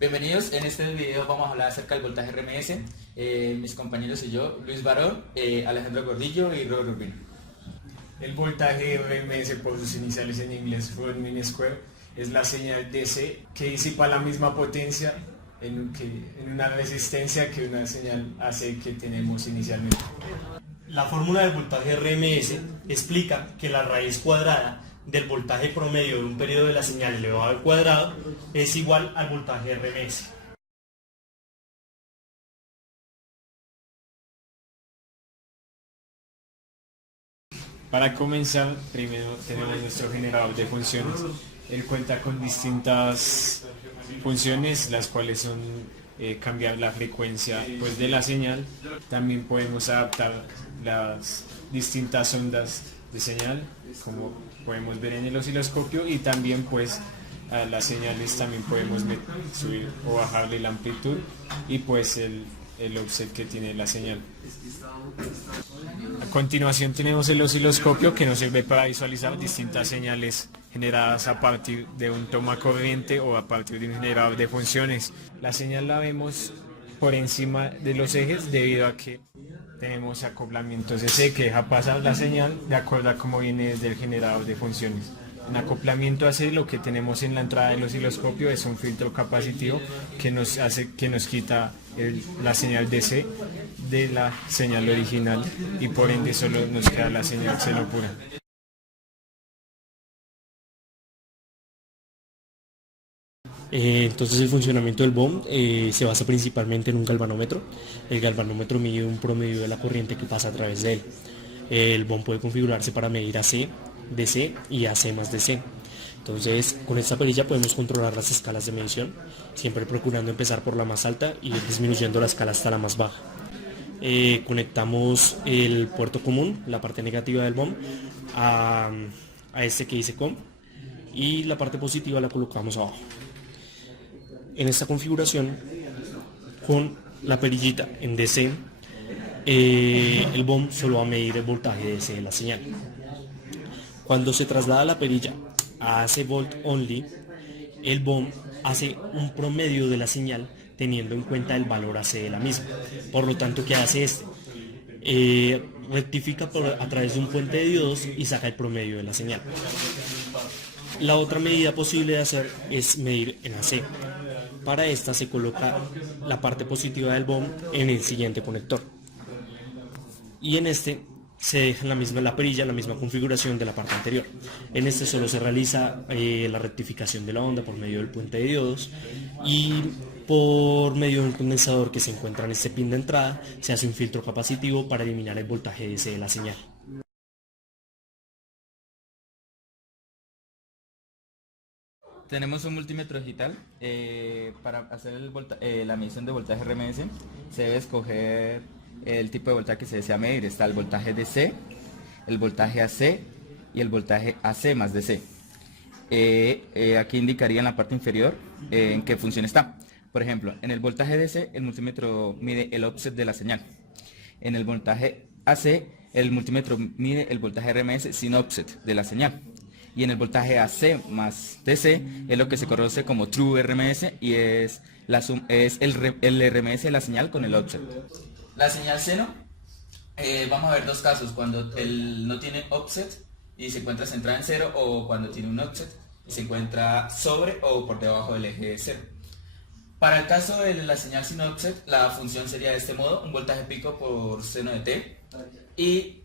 Bienvenidos, en este video vamos a hablar acerca del voltaje RMS. Mis compañeros y yo, Luis Barón, Alejandro Gordillo y Robert Urbino. El voltaje RMS, por sus iniciales en inglés, Rho mean square, es la señal DC que disipa la misma potencia en una resistencia que una señal AC que tenemos inicialmente. La fórmula del voltaje RMS explica que la raíz cuadrada del voltaje promedio de un periodo de la señal elevado al cuadrado es igual al voltaje RMS. Para comenzar, primero tenemos nuestro generador de funciones. Él cuenta con distintas funciones, las cuales son cambiar la frecuencia de la señal. También podemos adaptar las distintas ondas de señal, como podemos ver en el osciloscopio, y también a las señales también podemos subir o bajarle la amplitud y el offset que tiene la señal. A continuación tenemos el osciloscopio, que nos sirve para visualizar distintas señales generadas a partir de un toma corriente o a partir de un generador de funciones. La señal la vemos por encima de los ejes debido a que tenemos acoplamientos AC que deja pasar la señal de acuerdo a cómo viene desde el generador de funciones. En acoplamiento AC lo que tenemos en la entrada del osciloscopio es un filtro capacitivo que nos quita la señal DC de la señal original y por ende solo nos queda la señal seno pura. Entonces el funcionamiento del BOM se basa principalmente en un galvanómetro. El galvanómetro mide un promedio de la corriente que pasa a través de él. El BOM puede configurarse para medir AC, DC y AC más DC. Entonces con esta perilla podemos controlar las escalas de medición, siempre procurando empezar por la más alta y ir disminuyendo la escala hasta la más baja. Conectamos el puerto común, la parte negativa del BOM, a este que dice COM, y la parte positiva la colocamos abajo. En esta configuración, con la perillita en DC, el BOM solo va a medir el voltaje DC de la señal. Cuando se traslada la perilla a AC Volt Only, el BOM hace un promedio de la señal teniendo en cuenta el valor AC de la misma. Por lo tanto, ¿qué hace este? Rectifica a través de un puente de diodos y saca el promedio de la señal. La otra medida posible de hacer es medir en AC. Para esta se coloca la parte positiva del BOM en el siguiente conector. Y en este se deja la perilla, la misma configuración de la parte anterior. En este solo se realiza la rectificación de la onda por medio del puente de diodos, y por medio de un condensador que se encuentra en este pin de entrada se hace un filtro capacitivo para eliminar el voltaje DC de la señal. Tenemos un multímetro digital. Para hacer la medición de voltaje RMS se debe escoger el tipo de voltaje que se desea medir. Está el voltaje DC, el voltaje AC y el voltaje AC más DC. Aquí indicaría en la parte inferior en qué función está. Por ejemplo, en el voltaje DC el multímetro mide el offset de la señal. En el voltaje AC el multímetro mide el voltaje RMS sin offset de la señal. Y en el voltaje AC más DC es lo que se conoce como True RMS, y es el RMS de la señal con el offset. La señal seno, vamos a ver dos casos: cuando no tiene offset y se encuentra centrada en cero, o cuando tiene un offset y se encuentra sobre o por debajo del eje de cero. Para el caso de la señal sin offset, la función sería de este modo: un voltaje pico por seno de t, y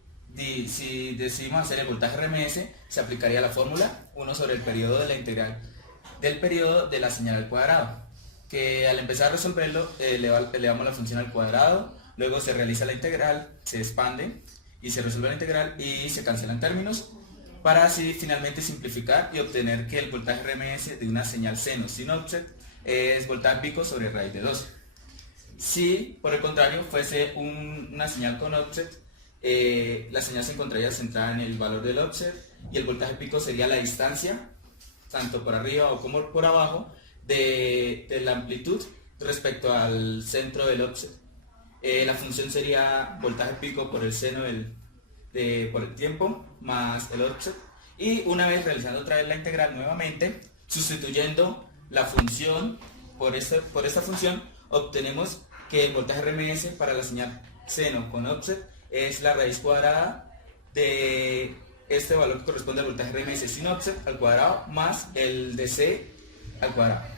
si decidimos hacer el voltaje RMS, se aplicaría la fórmula 1 sobre el periodo de la integral del periodo de la señal al cuadrado, que al empezar a resolverlo elevamos la función al cuadrado, luego se realiza la integral, se expande y se resuelve la integral y se cancelan términos, para así finalmente simplificar y obtener que el voltaje RMS de una señal seno sin offset es voltaje pico sobre raíz de 2. Si por el contrario fuese una señal con offset, la señal se encontraría centrada en el valor del offset, y el voltaje pico sería la distancia, tanto por arriba o como por abajo, de la amplitud respecto al centro del offset. La función sería voltaje pico por el seno por el tiempo más el offset, y una vez realizando otra vez la integral nuevamente, sustituyendo la función por esta función obtenemos que el voltaje RMS para la señal seno con offset es la raíz cuadrada de este valor que corresponde al voltaje RMS sin offset al cuadrado más el DC al cuadrado.